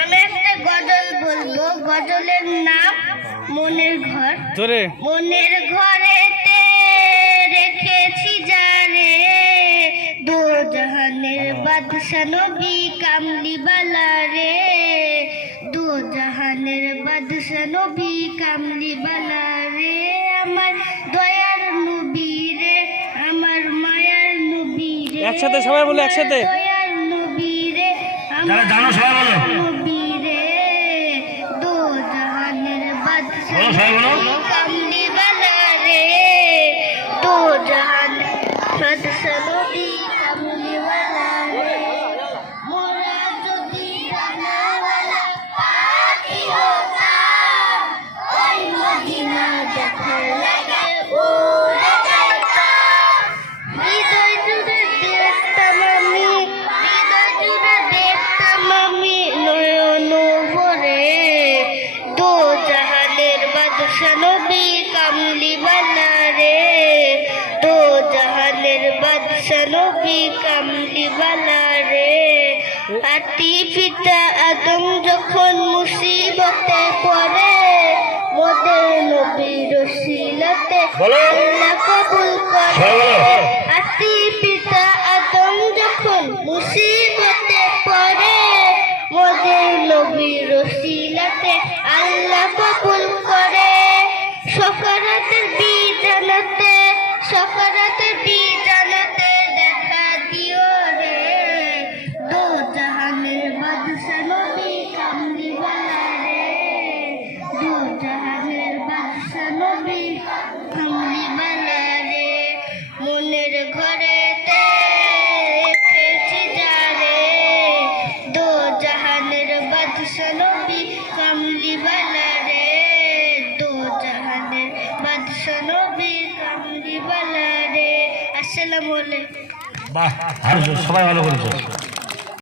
আমি একটা গজল বলব। গজলের নাম মনের ঘর। তোরে মনের ঘরেতে রেখেছি জানে। দো জাহানের বাদশা নবী কামলিবালা রে দো জাহানের বাদশা নবী কামলিবালা রে আমার দয়ার নবী রে আমার মায়ার নবী রে। একসাথে সবাই বলো, একসাথে। দয়ার নবী রে যারা জানো সবাই বলো। নবী কামলিওয়ালা রে দো জাহানের বাদশা নবী কামলিওয়ালা রে আতি পিতা আদম যখন মুসিবতে পড়ে মোদের নবীর রসিলতে বলো। আল্লাহ কবুল করে। আতি পিতা আদম যখন মুসিবতে পড়ে মোদের নবীর রসিলাতে আল্লাহ কবুল করে জাহানের বাদশা নবী কামলিওয়ালা রে দো জাহানের বাদশা নবী কামলিওয়ালা রে আসসালামু আলাইকুম বাহ সবাই ভালো করেছ।